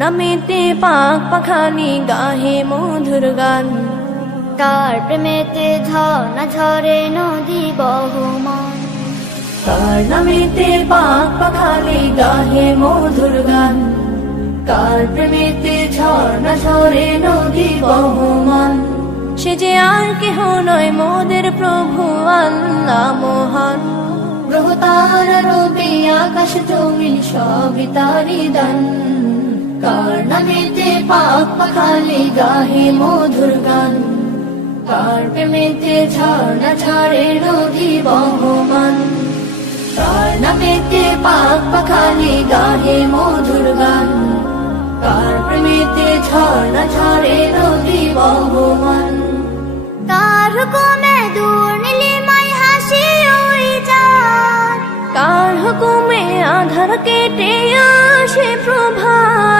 নামেতে পাক পাখালি গাহে মধুর গান, কার প্রেমেতে ঝর্ণা ঝরে নদী বহমান, কার নামেতে পাক পাখালি গাহে মধুর গান, কার প্রেমেতে ঝর্ণা ঝরে নদী বহমান। সে যে আর কেহ নয় মোদের প্রভু আল্লাহ মহান, গ্রহ তারা রবি আকাশ জমিন সবই তারি দান। কার নামেতে পাক পাখালি গাহে মধুর গান, কার প্রেমেতে ঝর্ণা ঝরে নদী বহমান, কার নামেতে পাক পাখালি গাহে মধুর গান, কার প্রেমেতে ঝর্ণা ঝরে নদী বহমান। কার হুকুমে দূর নীলিমায় হাসি ওই চাঁদ, কার হুকুমে আধার কেটে আসে প্রভাত,